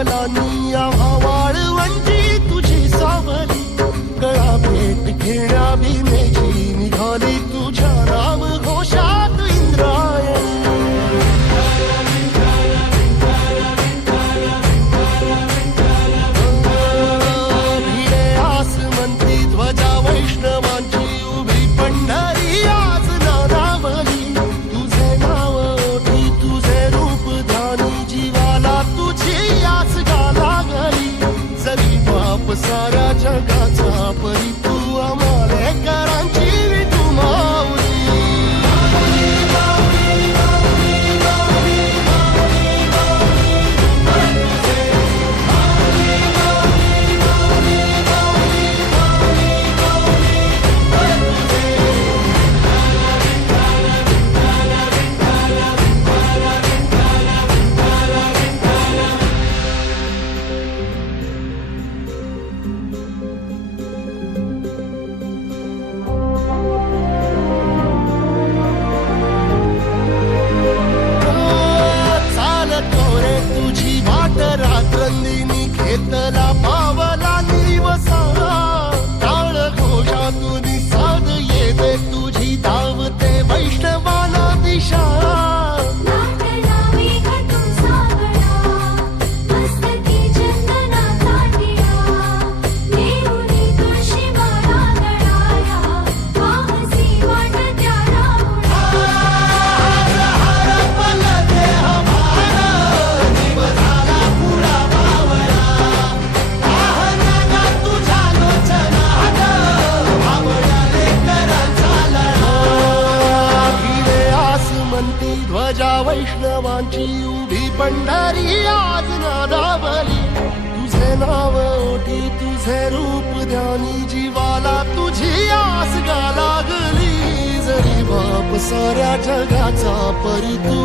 पावलांनी आम्हा वाळवंटी तुझी सावली, गळा भेट घेण्या भीमेची निघाली तुझ्या नाम घोषात इंद्रायणी. भिडे आसमंती ध्वजा वैष्णवांची उभी पंढरी आज नानावली, तुझे नाव ओठी तुझे रूप ध्यानी जीवाला तुझी आस गा लागली. जरी बाप साऱ्या जगाचा परी तू आमालेकरांची विठू माऊली. रात्रंदिनी घेतला पावला निवसा, टाळ घोषातून साध येते तुझी धावते वैष्णवाला दिशा. ध्वजा वैष्णवांची उभी पंढरी आज नादावली, तुझे नाव ओठी तुझे रूप ध्यानी जीवाला तुझी आस गा लागली. जरी बाप साऱ्या जगाचा परी तू